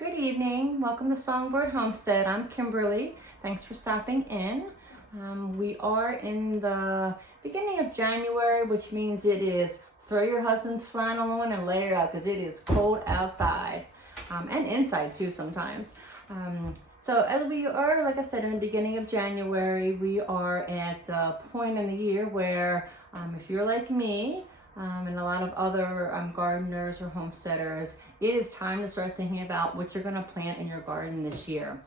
Good evening. Welcome to Songbird Homestead. I'm Kimberly. Thanks for stopping in. We are in the beginning of January, which means it is throw your husband's flannel on and layer up because it is cold outside and inside too sometimes. So as we are, like I said, in the beginning of January, we are at the point in the year where if you're like me, and a lot of other gardeners or homesteaders, it is time to start thinking about what you're going to plant in your garden this year.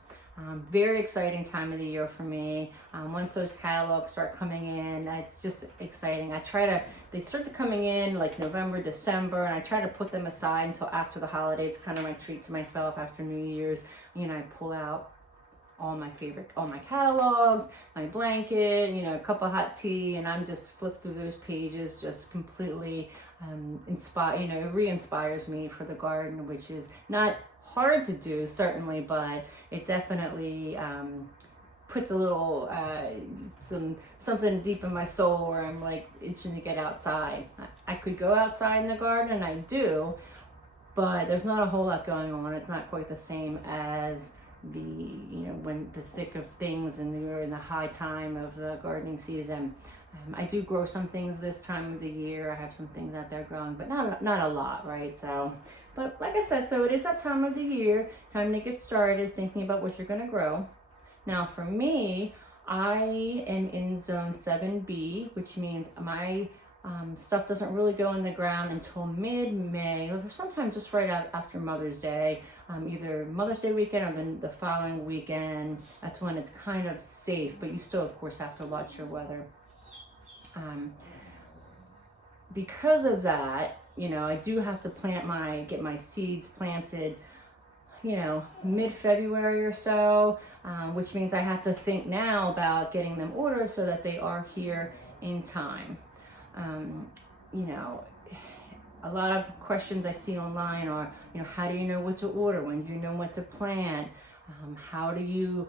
Very exciting time of the year for me. Once those catalogs start coming in, it's just exciting. They start to coming in like November, December, and I try to put them aside until after the holiday. It's kind of my treat to myself after New Year's. I pull out all my catalogs, my blanket, a cup of hot tea, and I'm just flip through those pages, just completely it re-inspires me for the garden, which is not hard to do, certainly, but it definitely puts a little something deep in my soul where I'm like itching to get outside. I could go outside in the garden, and I do, but there's not a whole lot going on. It's not quite the same as when the thick of things and you're in the high time of the gardening season. I do grow some things this time of the year. I have some things out there growing, but not a lot, right? So, but like I said, so it is that time of the year, time to get started thinking about what you're going to grow. Now for me, I am in zone 7B, which means my stuff doesn't really go in the ground until mid-May, or sometime just right after Mother's Day, either Mother's Day weekend or then the following weekend. That's when it's kind of safe, but you still, of course, have to watch your weather. Because of that, I do have to get my seeds planted, mid-February or so, which means I have to think now about getting them ordered so that they are here in time. A lot of questions I see online are, how do you know what to order? When do you know what to plant? How do you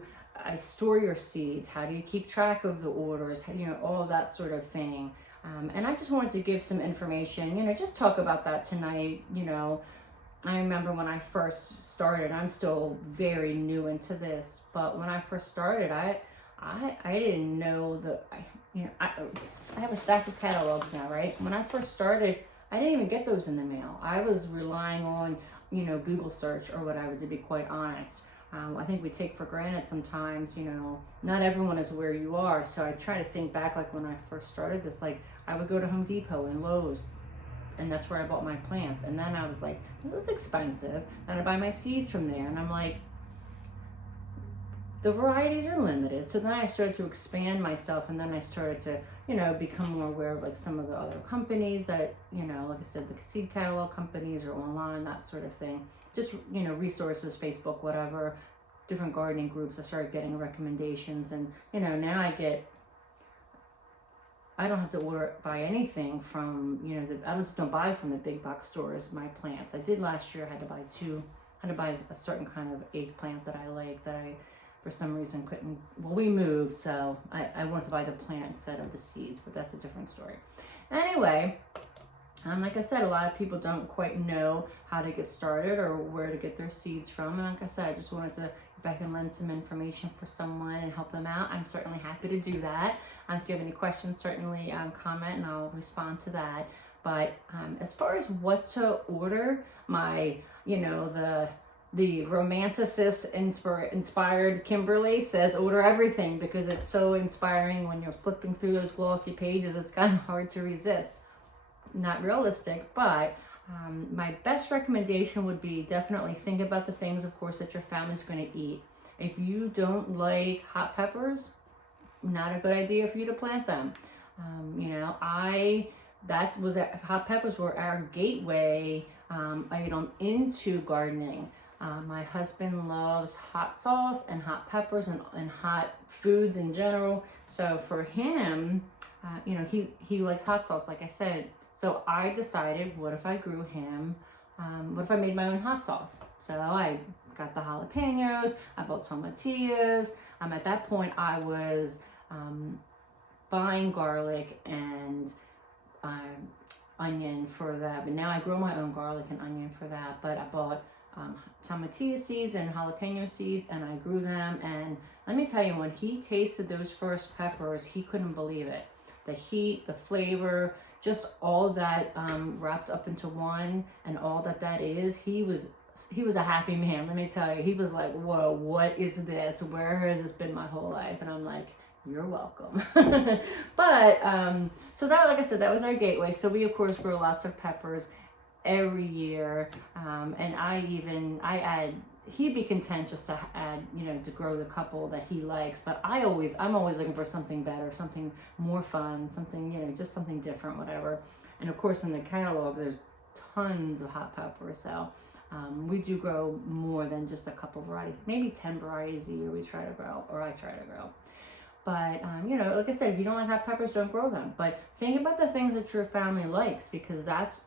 store your seeds? How do you keep track of the orders? All of that sort of thing. And I just wanted to give some information, just talk about that tonight. I remember when I first started, I'm still very new into this, but when I first started, I didn't know I have a stack of catalogs now, right? When I first started, I didn't even get those in the mail. I was relying on, Google search or whatever, to be quite honest. I think we take for granted sometimes, not everyone is where you are. So I try to think back, like when I first started this, like I would go to Home Depot and Lowe's, and that's where I bought my plants. And then I was like, this is expensive. And I buy my seeds from there. And I'm like, the varieties are limited. So then I started to expand myself, and then I started to, become more aware of like some of the other companies that, like I said, the seed catalog companies or online, that sort of thing. Just, resources, Facebook, whatever, different gardening groups. I started getting recommendations, and, now I don't have to buy anything from, I just don't buy from the big box stores, my plants. I did last year. I had to buy a certain kind of eggplant that I like, that I, for some reason, couldn't. Well, we moved, so I wanted to buy the plant instead of the seeds, but that's a different story. Anyway, like I said, a lot of people don't quite know how to get started or where to get their seeds from. And like I said, I just wanted to, if I can lend some information for someone and help them out, I'm certainly happy to do that. If you have any questions, certainly comment and I'll respond to that. But as far as what to order, the romanticist inspired Kimberly says order everything, because it's so inspiring when you're flipping through those glossy pages. It's kind of hard to resist. Not realistic, but my best recommendation would be definitely think about the things, of course, that your family's going to eat. If you don't like hot peppers, not a good idea for you to plant them. Hot peppers were our gateway item into gardening. My husband loves hot sauce and hot peppers and hot foods in general. So for him, he likes hot sauce, like I said. So I decided, what if I grew him? What if I made my own hot sauce? So I got the jalapenos, I bought tomatillas. At that point, I was buying garlic and onion for that. But now I grow my own garlic and onion for that. But I bought tomatillo seeds and jalapeno seeds, and I grew them. And let me tell you, when he tasted those first peppers, he couldn't believe it. The heat, the flavor, just all that wrapped up into one, and all that is. He was a happy man. Let me tell you, he was like, "Whoa, what is this? Where has this been my whole life?" And I'm like, "You're welcome." But so that, like I said, that was our gateway. So we of course grow lots of peppers every year, and I add. He'd be content just to add, to grow the couple that he likes. But I'm always looking for something better, something more fun, something, just something different, whatever. And of course, in the catalog, there's tons of hot peppers. So we do grow more than just a couple varieties, maybe 10 varieties a year. I try to grow. But, like I said, if you don't like hot peppers, don't grow them. But think about the things that your family likes, because that's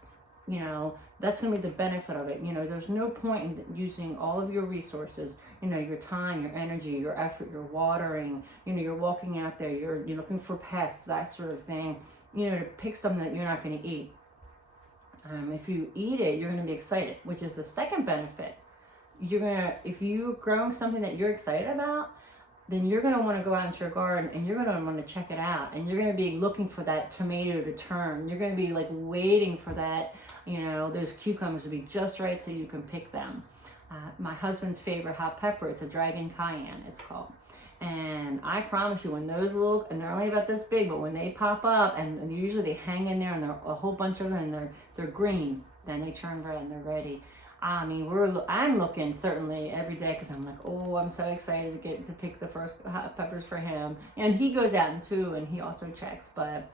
going to be the benefit of it. There's no point in using all of your resources, your time, your energy, your effort, your watering, you're walking out there, you're looking for pests, that sort of thing, to pick something that you're not going to eat. If you eat it, you're going to be excited, which is the second benefit. If you're growing something that you're excited about, then you're going to want to go out into your garden and you're going to want to check it out. And you're going to be looking for that tomato to turn. You're going to be like waiting for that, those cucumbers to be just right so you can pick them. My husband's favorite hot pepper, it's a Dragon Cayenne, it's called. And I promise you, when those and they're only about this big, but when they pop up, and usually they hang in there, and there are a whole bunch of them, and they're green, then they turn red and they're ready. I mean, I'm looking certainly every day, because I'm like, oh, I'm so excited to pick the first hot peppers for him. And he goes out too, and he also checks. But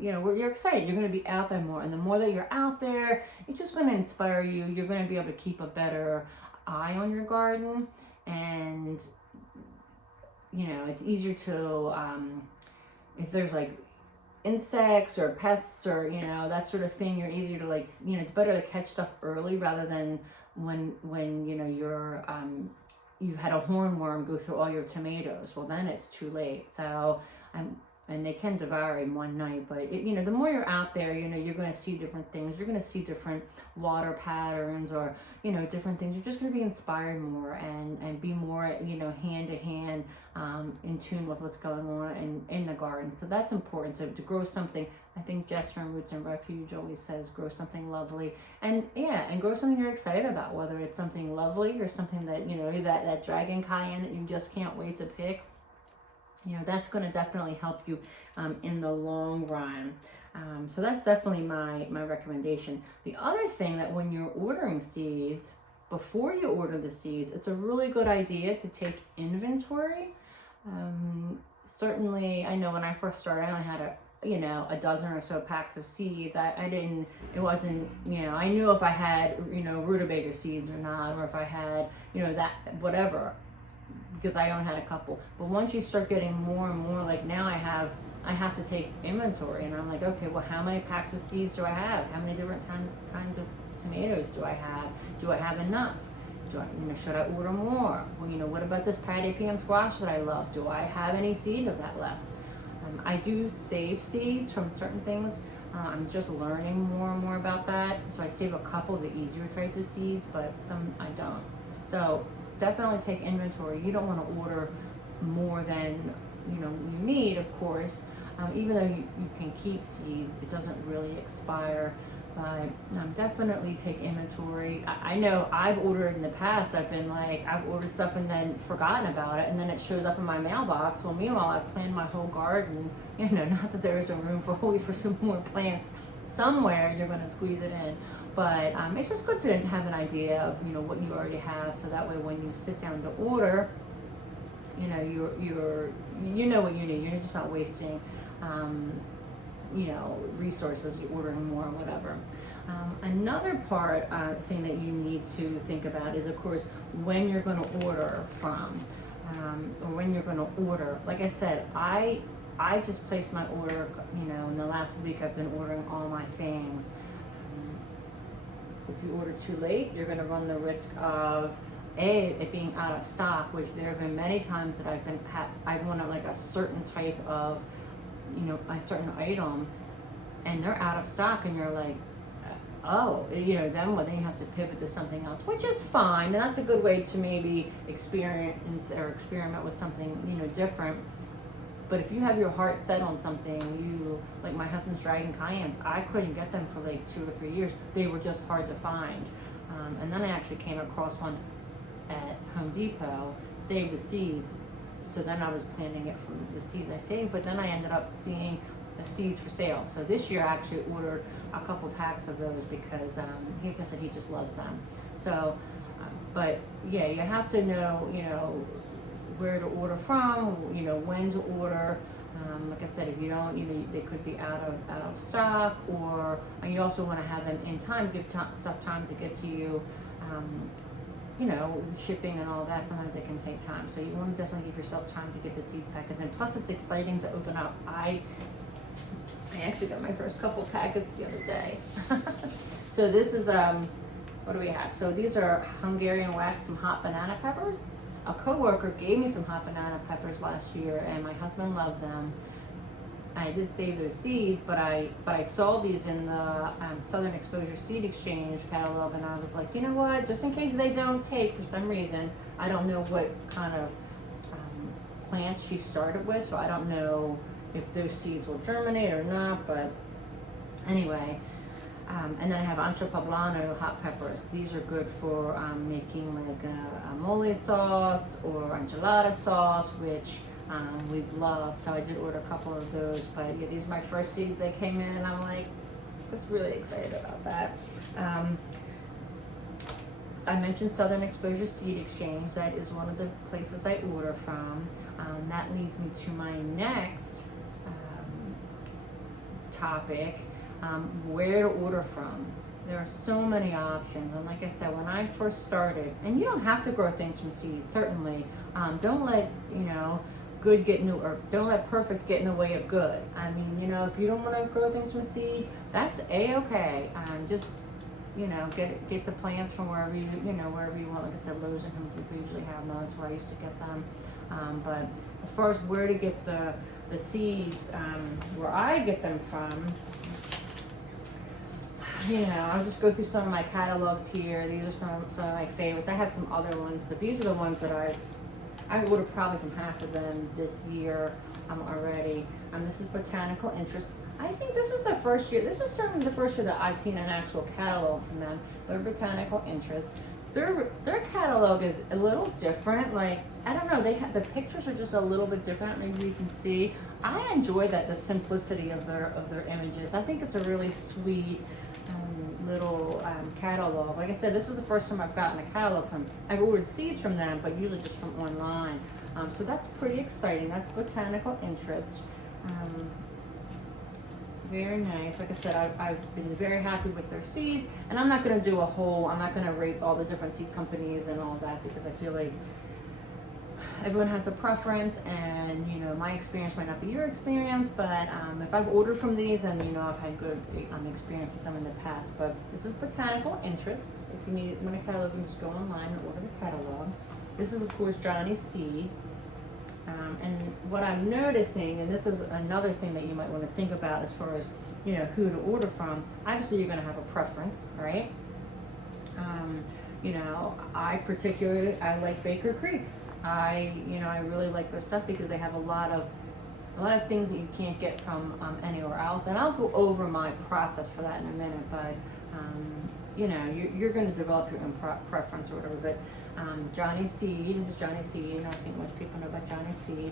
you're excited. You're going to be out there more, and the more that you're out there, it's just going to inspire you. You're going to be able to keep a better eye on your garden, and it's easier to if there's like insects or pests or that sort of thing, you're easier to it's better to catch stuff early rather than when you're you've had a hornworm go through all your tomatoes. Well, then it's too late. So and they can devour in one night, but the more you're out there, you're going to see different things. You're going to see different water patterns, or different things. You're just going to be inspired more and be more hand to hand in tune with what's going on in the garden. So that's important to grow something. I think Jess from Roots and Refuge always says grow something lovely, and grow something you're excited about, whether it's something lovely or something that that Dragon Cayenne that you just can't wait to pick. That's going to definitely help you in the long run. So that's definitely my recommendation. The other thing, that when you're ordering seeds, before you order the seeds, it's a really good idea to take inventory. Certainly, I know when I first started, I only had a dozen or so packs of seeds. I knew if I had, rutabaga seeds or not, or if I had, that, whatever, because I only had a couple. But once you start getting more and more, like now I have to take inventory, and I'm like, okay, well, how many packs of seeds do I have? How many different kinds of tomatoes do I have? Do I have enough? Should I order more? Well, what about this patty pan squash that I love? Do I have any seed of that left? I do save seeds from certain things. I'm just learning more and more about that. So I save a couple of the easier types of seeds, but some I don't. So definitely take inventory. You don't want to order more than you need, of course. Even though you can keep seeds, it doesn't really expire. But definitely take inventory. I know I've ordered in the past. I've ordered stuff and then forgotten about it, and then it shows up in my mailbox. Well, meanwhile, I've planned my whole garden. Not that there isn't room for some more plants. Somewhere you're going to squeeze it in. But it's just good to have an idea of what you already have, so that way when you sit down to order, you know what you need. You're just not wasting resources. You're ordering more or whatever. Another thing that you need to think about is, of course, when you're going to order from, or when you're going to order. Like I said, I just placed my order. In the last week I've been ordering all my things. If you order too late, you're going to run the risk of it being out of stock, which there have been many times that I've wanted like a certain type of, a certain item, and they're out of stock, and you're like, oh, then you have to pivot to something else, which is fine, and that's a good way to maybe experiment with something, different. But if you have your heart set on something, like my husband's Dragon Cayennes, I couldn't get them for like 2 or 3 years. They were just hard to find. And then I actually came across one at Home Depot, saved the seeds. So then I was planting it from the seeds I saved, but then I ended up seeing the seeds for sale. So this year I actually ordered a couple packs of those because like I said, he just loves them. So, but yeah, you have to know, where to order from, when to order. Like I said, if you don't, they could be out of stock, and you also want to have them in time, give stuff time to get to you. Shipping and all that, sometimes it can take time. So you want to definitely give yourself time to get the seeds packaged. And plus it's exciting to open up. I actually got my first couple packets the other day. So this is, what do we have? So these are Hungarian wax, some hot banana peppers. A coworker gave me some hot banana peppers last year, and my husband loved them. I did save those seeds, but I saw these in the Southern Exposure Seed Exchange catalog, and I was like, you know what? Just in case they don't take for some reason, I don't know what kind of plants she started with, so I don't know if those seeds will germinate or not. But anyway. And then I have Ancho Poblano hot peppers. These are good for making like a mole sauce or enchilada sauce, which we love. So I did order a couple of those. But yeah, these are my first seeds that came in, and I'm like, just really excited about that. I mentioned Southern Exposure Seed Exchange. That is one of the places I order from. That leads me to my next topic. Where to order from. There are so many options, and like I said, when I first started, and you don't have to grow things from seed, certainly. Don't let good get in the, or don't let perfect get in the way of good. I mean, if you don't want to grow things from seed, that's a-okay. Just get the plants from wherever you wherever you want. Like I said, Lowe's and Home Depot usually have them. That's where I used to get them. But as far as where to get the seeds, where I get them from. I'll just go through some of my catalogs here. These are some of my favorites. I have some other ones, but these are the ones that I've ordered probably from half of them this year already. This is Botanical Interest. I think this is the first year. This is certainly the first year that I've seen an actual catalog from them. They're Botanical Interest. Their catalog is a little different. Like, I don't know, the pictures are just a little bit different. Maybe you can see. I enjoy the simplicity of their images. I think it's a really sweet little catalog. Like I said, this is the first time I've gotten a catalog from. I've ordered seeds from them, but usually just from online. So that's pretty exciting. That's Botanical Interest. Very nice. Like I said, I've been very happy with their seeds, and I'm not going to I'm not going to rate all the different seed companies and all that, because I feel like everyone has a preference, and my experience might not be your experience, but if I've ordered from these, and I've had good experience with them in the past. But this is Botanical Interest. If you want a catalog, you can just go online and order the catalog. This is, of course, Johnny Seed. And what I'm noticing, and this is another thing that you might want to think about as far as who to order from. Obviously, you're going to have a preference, right? I like Baker Creek. I really like their stuff because they have a lot of things that you can't get from anywhere else. And I'll go over my process for that in a minute. But you're going to develop your own preference or whatever. But Johnny Seed, this is Johnny Seed. I think most people know about Johnny Seed.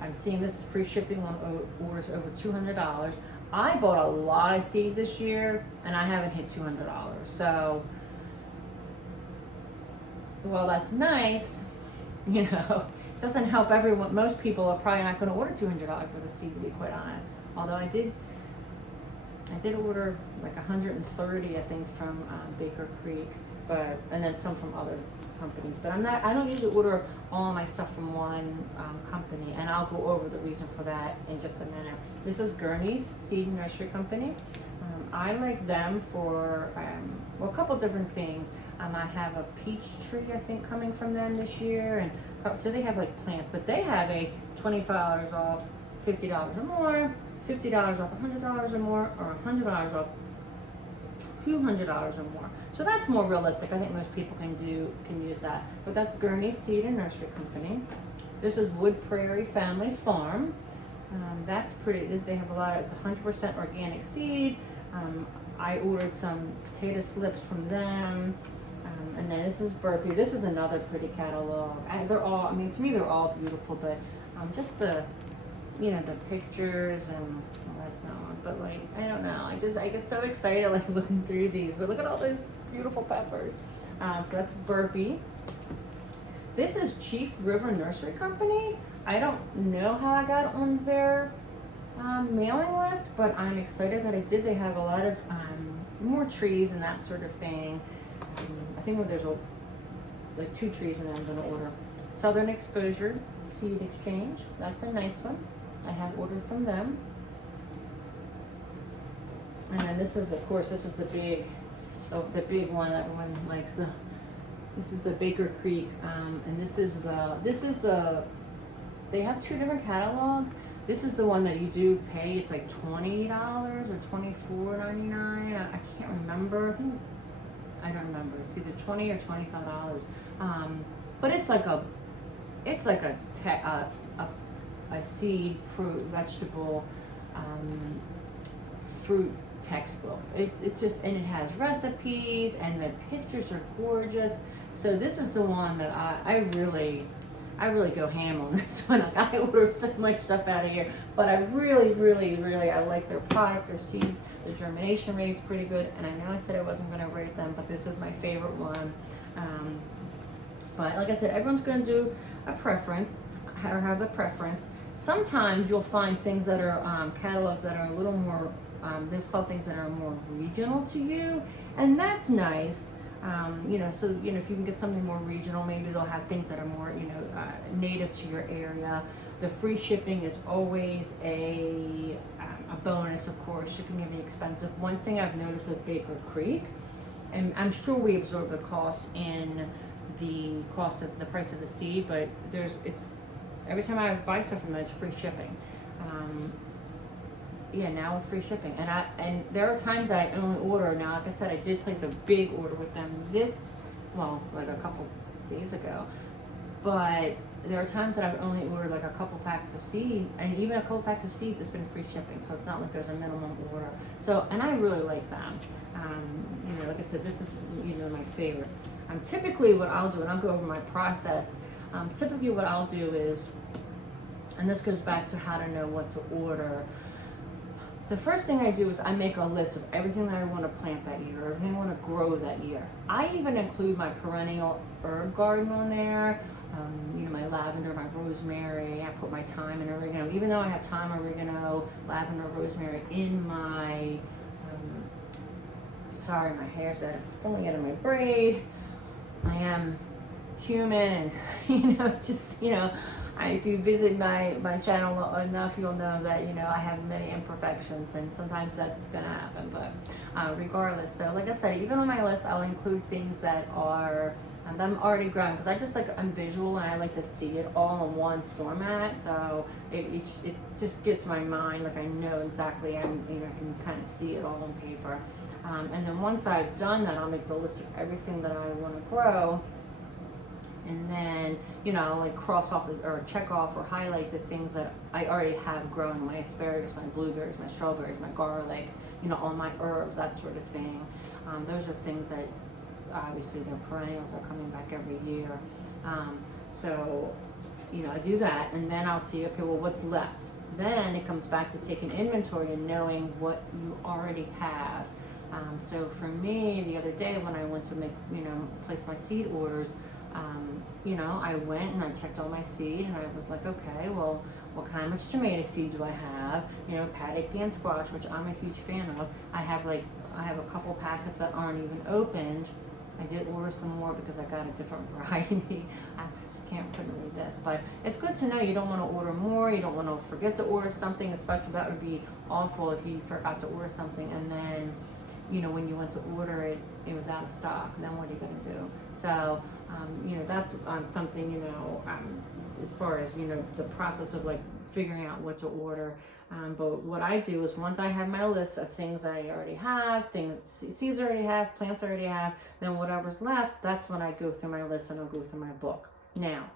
I'm seeing this free shipping on orders over $200. I bought a lot of seeds this year, and I haven't hit $200. So, well, that's nice. It doesn't help everyone. Most people are probably not going to order $200 for the seed, to be quite honest. Although I did order like 130, I think, from Baker Creek, and then some from other companies. But I don't usually order all of my stuff from one company, and I'll go over the reason for that in just a minute. This is Gurney's Seed Nursery Company. I like them for a couple different things. I have a peach tree, I think, coming from them this year, and so they have like plants, but they have a $25 off, $50 or more, $50 off $100 or more, or $100 off $200 or more. So that's more realistic. I think most people can use that. But that's Gurney Seed and Nursery Company. This is Wood Prairie Family Farm. That's pretty. They have a lot. It's 100% organic seed. I ordered some potato slips from them. And then this is Burpee. This is another pretty catalog. They're all, I mean, to me, they're all beautiful, but just the, you know, the pictures and, well, that's not one, but like, I don't know. I get so excited like looking through these, but look at all those beautiful peppers. So that's Burpee. This is Chief River Nursery Company. I don't know how I got on their mailing list, but I'm excited that I did. They have a lot of more trees and that sort of thing. I think there's like 2 trees in there I'm gonna order. Southern Exposure Seed Exchange. That's a nice one. I have ordered from them. And then this is, of course, this is the big one that everyone likes. This is the Baker Creek, and this is the. They have 2 different catalogs. This is the one that you do pay. It's like $20 or $24.99. I can't remember. I don't remember. It's either $20 or $25. But it's like a seed, fruit, vegetable, fruit textbook. It's just, and it has recipes and the pictures are gorgeous. So this is the one that I really go ham on this one. I order so much stuff out of here, but I really I like their product, their seeds. The germination rate's pretty good, and I know I said I wasn't going to rate them, but this is my favorite one. But like I said, everyone's going to do a preference or have a preference. Sometimes you'll find things that are catalogs that are a little more. There's some things that are more regional to you, and that's nice. You know, so you know, if you can get something more regional, maybe they'll have things that are more, you know, native to your area. The free shipping is always a bonus, of course. Shipping can be expensive. One thing I've noticed with Baker Creek, and I'm sure we absorb the cost in the price of the seed, but it's every time I buy stuff from them, it's free shipping. Yeah, now with free shipping, and there are times that I only order. Now, like I said, I did place a big order with them like a couple days ago, but there are times that I've only ordered like a couple packs of seed, and even a couple packs of seeds, it's been free shipping, so it's not like there's a minimum order. So, and I really like them. You know, like I said, this is, you know, my favorite. Typically what I'll do, and I'll go over my process, typically what I'll do is, and this goes back to how to know what to order. The first thing I do is I make a list of everything that I want to plant that year, everything I want to grow that year. I even include my perennial herb garden on there, you know, my lavender, my rosemary. I put my thyme and oregano. Even though I have thyme, oregano, lavender, rosemary in my, sorry, my hair's falling out of my braid. I am human, and you know, just, you know, if you visit my channel enough, you'll know that, you know, I have many imperfections, and sometimes that's gonna happen, but regardless. So like I said, even on my list, I'll include things that are that I'm already growing, because I just I'm visual, and I like to see it all in one format. So it just gets my mind, like I know exactly, you know, I can kind of see it all on paper. And then once I've done that, I'll make the list of everything that I want to grow. And then, you know, like cross off or check off or highlight the things that I already have growing: my asparagus, my blueberries, my strawberries, my garlic, you know, all my herbs, that sort of thing. Those are things that obviously they're perennials, are coming back every year. So, you know, I do that, and then I'll see, okay, well, what's left? Then it comes back to taking inventory and knowing what you already have. So for me, the other day when I went to place my seed orders, you know, I went and I checked all my seed, and I was like, okay, well, how much tomato seed do I have? You know, patty pan squash, which I'm a huge fan of. I have a couple packets that aren't even opened. I did order some more because I got a different variety. I just couldn't resist. But it's good to know you don't want to order more. You don't want to forget to order something, especially that would be awful if you forgot to order something and then, you know, when you went to order it, it was out of stock. Then what are you going to do? So, you know, that's something, you know, as far as, you know, the process of like figuring out what to order. But what I do is once I have my list of things I already have, things seeds I already have, plants I already have, then whatever's left, that's when I go through my list and I'll go through my book. Now,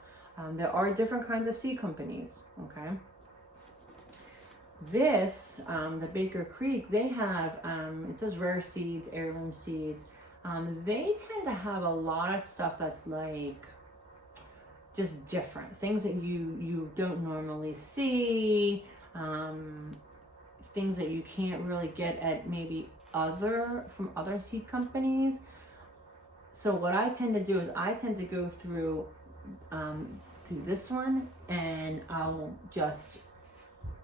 there are different kinds of seed companies, okay? This, the Baker Creek, they have, it says rare seeds, heirloom seeds. They tend to have a lot of stuff that's like just different things that you don't normally see, things that you can't really get at maybe from other seed companies. So what I tend to do is I tend to go through this one, and I'll just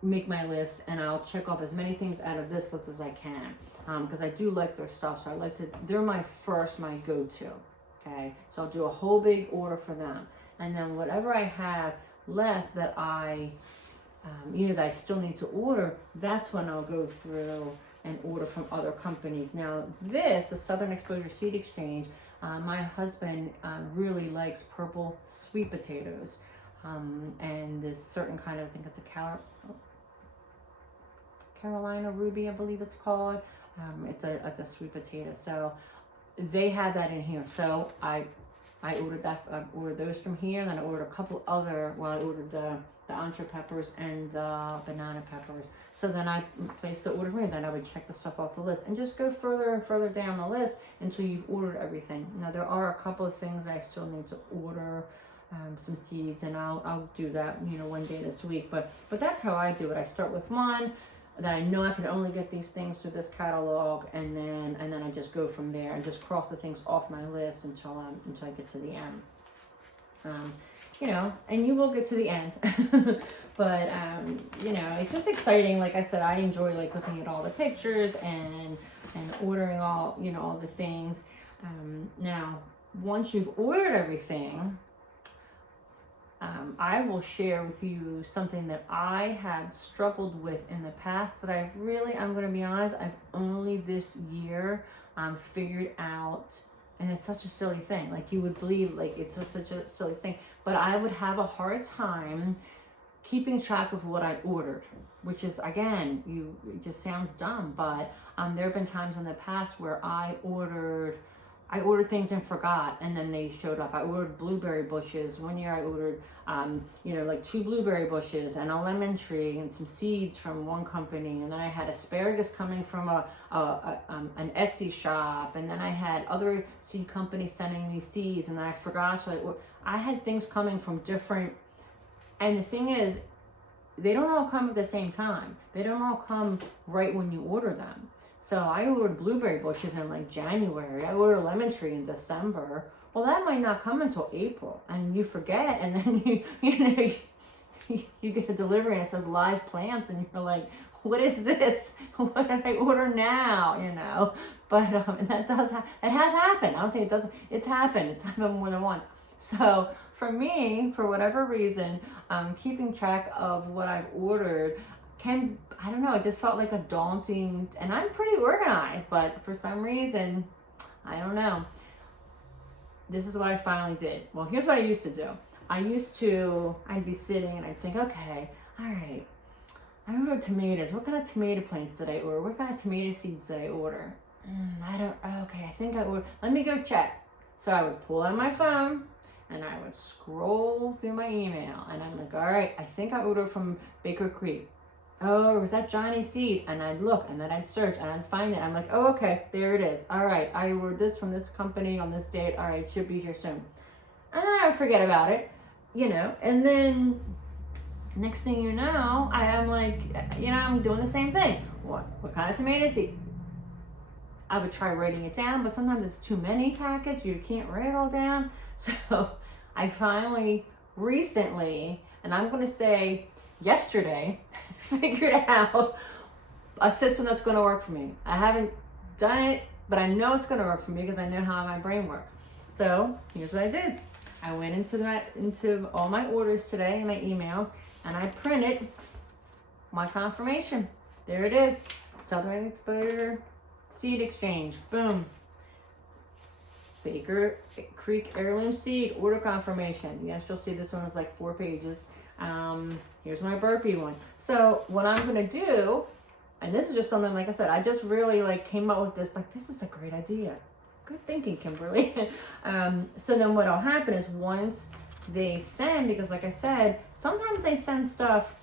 make my list and I'll check off as many things out of this list as I can, because I do like their stuff. So I like to, they're my go-to. Okay, so I'll do a whole big order for them, and then whatever I have left that I either that I still need to order, that's when I'll go through and order from other companies. Now the Southern Exposure Seed Exchange, my husband really likes purple sweet potatoes, and this certain kind of, I think it's a Carolina Ruby, I believe it's called. It's a sweet potato. So they have that in here. So I ordered those from here, and then I ordered a couple other. Well, I ordered the entree peppers and the banana peppers. So then I placed the order for me. Then I would check the stuff off the list and just go further and further down the list until you've ordered everything. Now there are a couple of things I still need to order, some seeds, and I'll do that one day this week. But that's how I do it. I start with one that I know I can only get these things through this catalog, and then I just go from there and just cross the things off my list until I get to the end. And you will get to the end. But it's just exciting. Like I said, I enjoy like looking at all the pictures and ordering all all the things. Now once you've ordered everything, I will share with you something that I have struggled with in the past that I'm going to be honest, I've only this year figured out, and it's such a silly thing. Like you would believe, like it's just such a silly thing, but I would have a hard time keeping track of what I ordered, which is, again, it just sounds dumb, but there have been times in the past where I ordered things and forgot, and then they showed up. I ordered blueberry bushes. One year I ordered, like 2 blueberry bushes and a lemon tree and some seeds from one company. And then I had asparagus coming from an Etsy shop. And then I had other seed companies sending me seeds, and then I forgot. So I had things coming from different, and the thing is, they don't all come at the same time. They don't all come right when you order them. So I ordered blueberry bushes in like January. I ordered a lemon tree in December. Well, that might not come until April, and you forget, and then you get a delivery and it says live plants, and you're like, what is this? What did I order now? But and it has happened. I don't say it doesn't. It's happened. It's happened more than once. So for me, for whatever reason, keeping track of what I've ordered I don't know, it just felt like a daunting, and I'm pretty organized, but for some reason, I don't know. This is what I finally did. Well, here's what I used to do. I'd be sitting and I'd think, okay, all right, I ordered tomatoes. What kind of tomato plants did I order? What kind of tomato seeds did I order? I think I ordered, let me go check. So I would pull out my phone and I would scroll through my email, and I'm like, all right, I think I ordered from Baker Creek. Oh, was that Johnny Seed? And I'd look, and then I'd search, and I'd find it. I'm like, oh, okay, there it is. All right, I ordered this from this company on this date. All right, it should be here soon. And then I would forget about it, and then next thing you know, I am like, I'm doing the same thing. What kind of tomato seed? I would try writing it down, but sometimes it's too many packets. You can't write it all down. So I finally, recently, and I'm going to say yesterday, figured out a system that's going to work for me. I haven't done it, but I know it's going to work for me because I know how my brain works. So here's what I did. I went into all my orders today and my emails, and I printed my confirmation. There it is. Southern Exposure Seed Exchange. Boom. Baker Creek Heirloom Seed order confirmation. Yes, you'll see this one is like 4 pages. Here's my burpee one. So what I'm gonna do, and this is just something, like I said, I just really like came up with this, like, this is a great idea. Good thinking, Kimberly. So then what'll happen is once they send, because like I said, sometimes they send stuff,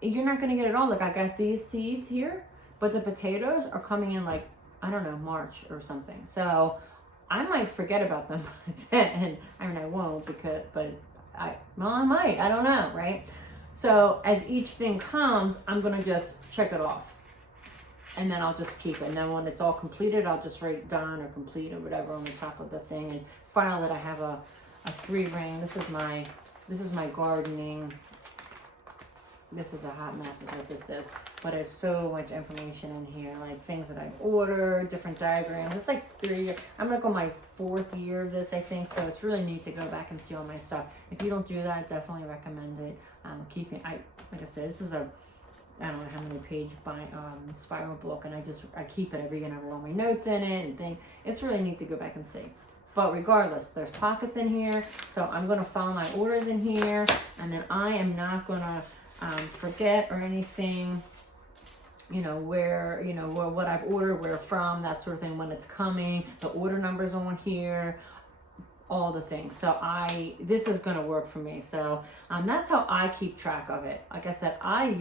you're not gonna get it all. Like I got these seeds here, but the potatoes are coming in like, I don't know, March or something. So I might forget about them by then. I mean, I won't but I might, I don't know, right? So as each thing comes, I'm gonna just check it off. And then I'll just keep it. And then when it's all completed, I'll just write done or complete or whatever on the top of the thing and file that I have a 3-ring. This is my gardening. This is a hot mess is what this is. But there's so much information in here, like things that I've ordered, different diagrams. It's like 3 years. I'm gonna go my 4th year of this, I think. So it's really neat to go back and see all my stuff. If you don't do that, definitely recommend it. Like I said, this is I don't know how many page spiral book, and I keep it every year and I write all my notes in it and things. It's really neat to go back and see. But regardless, there's pockets in here, so I'm gonna file my orders in here, and then I am not gonna forget or anything, what I've ordered, where from, that sort of thing, when it's coming, the order numbers on here, all the things. So this is going to work for me. So that's how I keep track of it. Like I said, I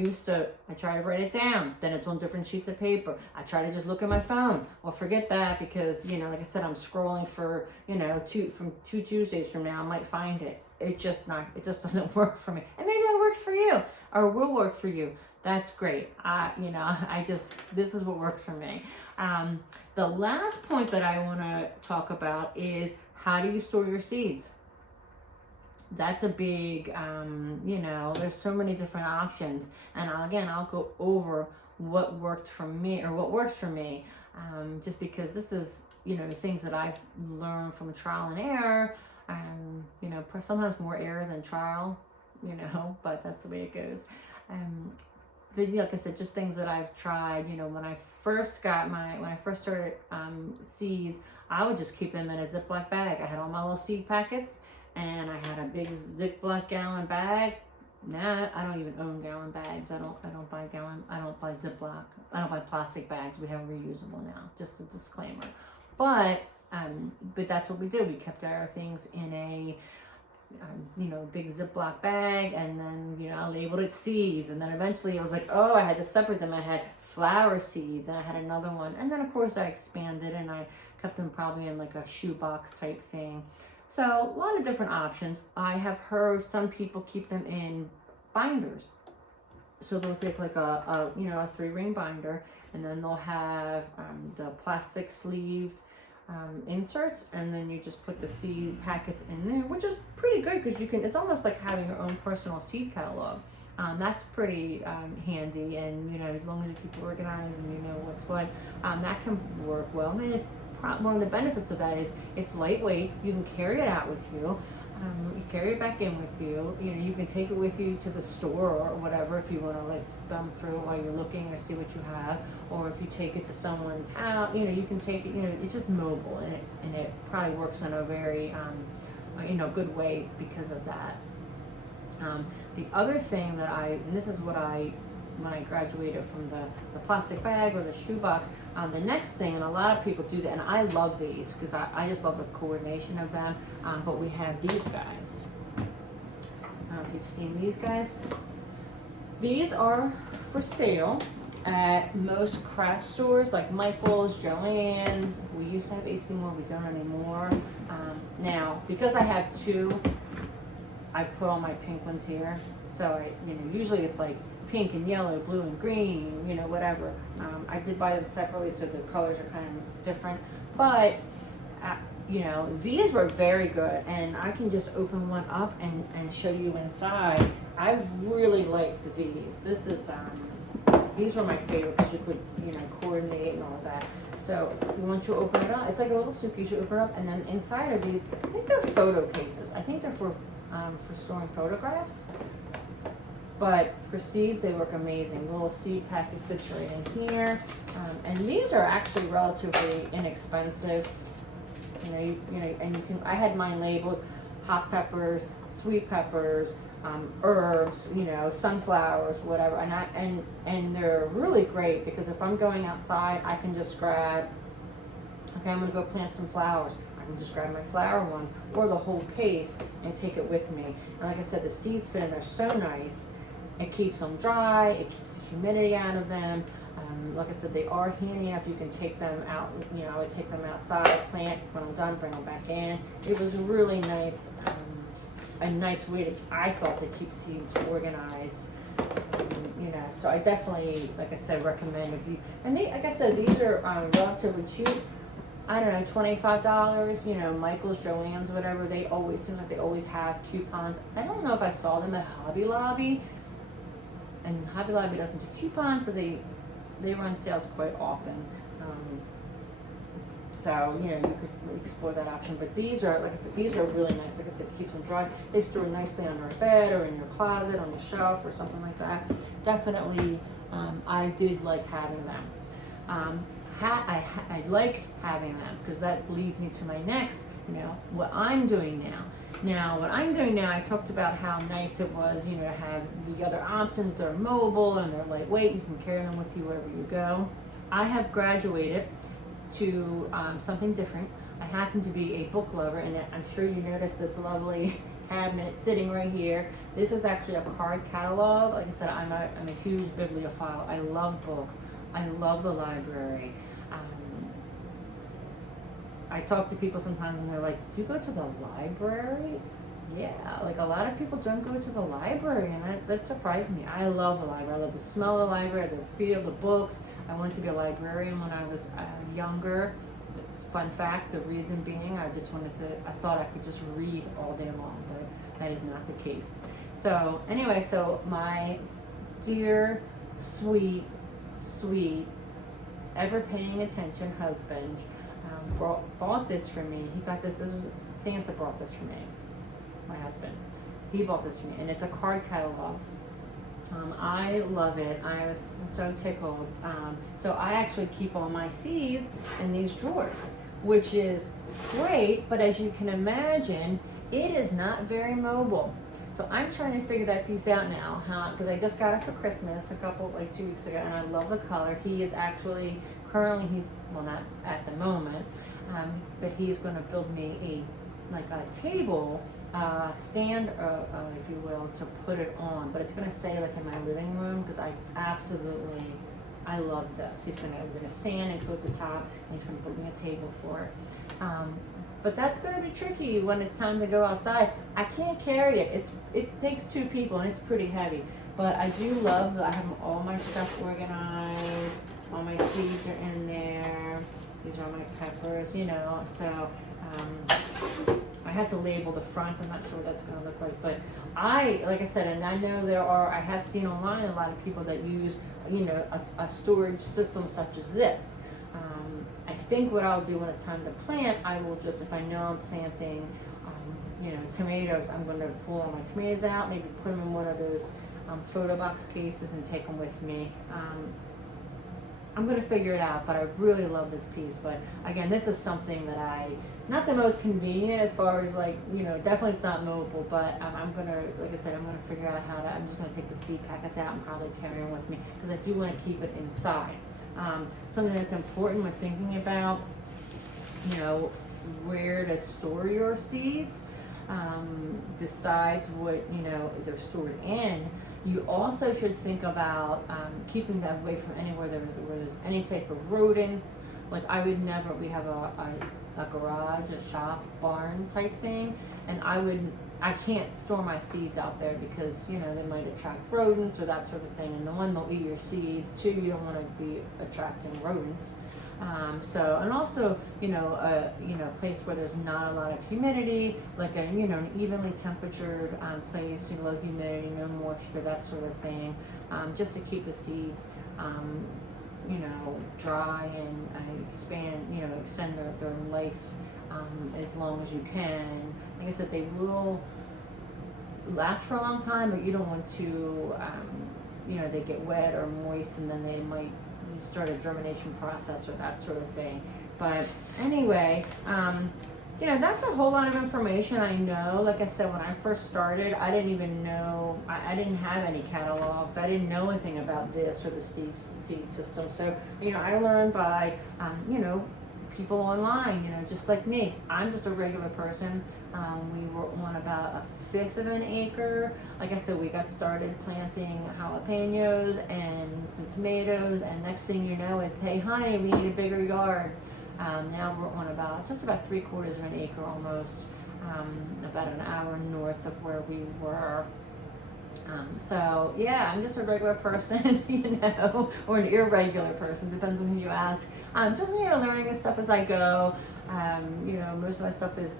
try to write it down, then it's on different sheets of paper. I try to just look at my phone or forget that because, like I said, I'm scrolling for, 2 Tuesdays from now, I might find it. It just doesn't work for me. And maybe that works for you or will work for you. That's great. This is what works for me. The last point that I want to talk about is, how do you store your seeds? That's a big, there's so many different options. And I'll go over what worked for me or what works for me. Just because this is, things that I've learned from trial and error. Sometimes more error than trial, but that's the way it goes. But like I said, just things that I've tried, when I first started seeds, I would just keep them in a Ziploc bag. I had all my little seed packets and I had a big Ziploc gallon bag. Nah, I don't even own gallon bags. I don't buy Ziploc. I don't buy plastic bags. We have reusable now, just a disclaimer. But that's what we did. We kept our things in a big Ziploc bag, and then, I labeled it seeds. And then eventually I was like, I had to separate them. I had flower seeds and I had another one. And then of course I expanded and I kept them probably in like a shoebox type thing. So a lot of different options. I have heard some people keep them in binders. So they'll take like a 3-ring binder, and then they'll have the plastic sleeved inserts, and then you just put the seed packets in there, which is pretty good because it's almost like having your own personal seed catalog. That's pretty handy, and as long as you keep it organized and you know what's what, that can work well. I mean, one of the benefits of that is it's lightweight. You can carry it out with you. You carry it back in with you. You can take it with you to the store or whatever if you want to like thumb through while you're looking or see what you have. Or if you take it to someone's house, you can take it. It's just mobile, and it probably works in a very good way because of that. The other thing that and this is what when I graduated from the plastic bag or the shoebox, the next thing, and a lot of people do that, and I love these because I just love the coordination of them, but we have these guys. I don't know if you've seen these guys. These are for sale at most craft stores like Michael's, Joann's. We used to have AC Moore, we don't anymore. Now, because I have 2, I've put all my pink ones here. So usually it's like pink and yellow, blue and green, whatever. I did buy them separately, so the colors are kind of different. But, these were very good, and I can just open one up and show you inside. I really like these. These were my favorite because you could, coordinate and all that. So once you open it up, it's like a little suitcase. You open it up, and then inside of these, I think they're photo cases. I think they're for storing photographs. But for seeds, they work amazing. The little seed packet fits right in here. And these are actually relatively inexpensive. And I had mine labeled hot peppers, sweet peppers, herbs, sunflowers, whatever. And they're really great because if I'm going outside, I can just grab. Okay, I'm gonna go plant some flowers. I can just grab my flower ones or the whole case and take it with me. And like I said, the seeds fit in there so nice. It keeps them dry. It keeps the humidity out of them. Like I said, they are handy enough. You can take them out. I would take them outside, plant when I'm done, bring them back in. It was really nice. A nice way to, I thought, to keep seeds organized. So I definitely, like I said, recommend if you. And they, like I said, these are relatively cheap. I don't know, $25, Michael's, Joann's, whatever, they always, seem like they always have coupons. I don't know if I saw them at Hobby Lobby, and Hobby Lobby doesn't do coupons, but they run sales quite often. So, you could explore that option. But these are, like I said, these are really nice. Like I said, it keeps them dry. They store nicely under a bed or in your closet, on the shelf or something like that. Definitely, I did like having them. I liked having them because that leads me to my next, what I'm doing now. Now, what I'm doing now, I talked about how nice it was, to have the other options. They're mobile and they're lightweight. You can carry them with you wherever you go. I have graduated to something different. I happen to be a book lover, and I'm sure you noticed this lovely cabinet sitting right here. This is actually a card catalog. Like I said, I'm a huge bibliophile. I love books. I love the library. I talk to people sometimes and they're like, you go to the library? Yeah, like a lot of people don't go to the library, and that surprised me. I love the library. I love the smell of the library, the feel of the books. I wanted to be a librarian when I was younger. Fun fact, the reason being I thought I could just read all day long, but that is not the case. So anyway, my dear, sweet, ever paying attention husband bought this for me. He got this, Santa brought this for me, my husband. He bought this for me, and it's a card catalog. I love it. I was so tickled. So I actually keep all my seeds in these drawers, which is great, but as you can imagine, it is not very mobile. So I'm trying to figure that piece out now, because I just got it for Christmas 2 weeks ago, and I love the color. He is actually, currently not at the moment, but he's going to build me a table, stand, if you will, to put it on, but it's going to stay like in my living room, because I love this. We're going to sand and coat the top, and he's going to build me a table for it. But that's going to be tricky when it's time to go outside. I can't carry it. It takes 2 people, and it's pretty heavy. But I do love that I have all my stuff organized. All my seeds are in there. These are my peppers, So I have to label the fronts. I'm not sure what that's going to look like. But like I said, and I know I have seen online a lot of people that use, a storage system such as this. I think what I'll do when it's time to plant, I will just, if I know I'm planting, tomatoes, I'm going to pull all my tomatoes out, maybe put them in one of those photo box cases and take them with me. I'm going to figure it out, but I really love this piece. But again, this is something that not the most convenient as far as definitely it's not mobile, but I'm going to, like I said, I'm going to figure out I'm just going to take the seed packets out and probably carry them with me, because I do want to keep it inside. Something that's important when thinking about, where to store your seeds, besides what, they're stored in, you also should think about keeping that away from anywhere where there's any type of rodents. Like we have a garage, a shop, barn type thing, and I can't store my seeds out there because, they might attract rodents or that sort of thing. And they'll eat your seeds too. You don't want to be attracting rodents. And also, a place where there's not a lot of humidity, like an evenly temperatured place, low humidity, no moisture, that sort of thing, just to keep the seeds, dry and extend their life as long as you can. Like I said, they will last for a long time, but you don't want to, they get wet or moist, and then they might start a germination process or that sort of thing. But anyway, That's a whole lot of information. I know, like I said, when I first started, I didn't even know, I didn't have any catalogs. I didn't know anything about this or the seed system. So, I learned by, people online, just like me. I'm just a regular person. We were on about a fifth of an acre. Like I said, we got started planting jalapenos and some tomatoes, and next thing you know, it's, hey honey, we need a bigger yard. Now we're on just about 3/4 of an acre almost, about an hour north of where we were. So yeah, I'm just a regular person, or an irregular person, depends on who you ask. Just learning this stuff as I go. Most of my stuff is,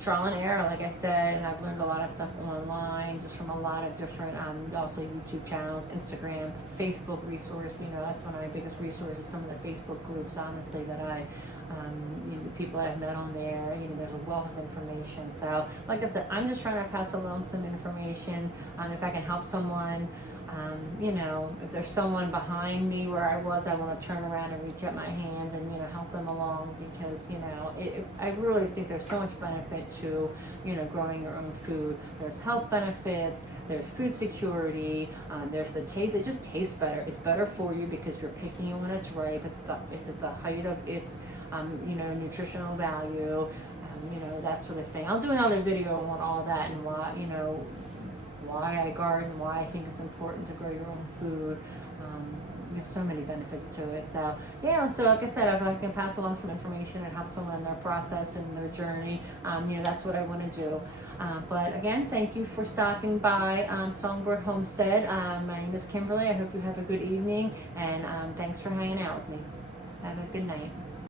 trial and error, like I said, and I've learned a lot of stuff online, just from a lot of different, also YouTube channels, Instagram, Facebook resource. That's one of my biggest resources. Some of the Facebook groups, honestly, that the people that I've met on there. There's a wealth of information. So, like I said, I'm just trying to pass along some information. If I can help someone. If there's someone behind me where I was, I want to turn around and reach out my hand and, help them along, because, I really think there's so much benefit to, growing your own food. There's health benefits, there's food security, there's the taste. It just tastes better. It's better for you because you're picking it when it's ripe. It's at the height of its, nutritional value, that sort of thing. I'll do another video on all that and why I garden, why I think it's important to grow your own food. There's so many benefits to it. So yeah, so like I said, if I can pass along some information and help someone in their process and their journey, that's what I want to do. But again, thank you for stopping by Songbird Homestead. My name is Kimberly. I hope you have a good evening, and thanks for hanging out with me. Have a good night.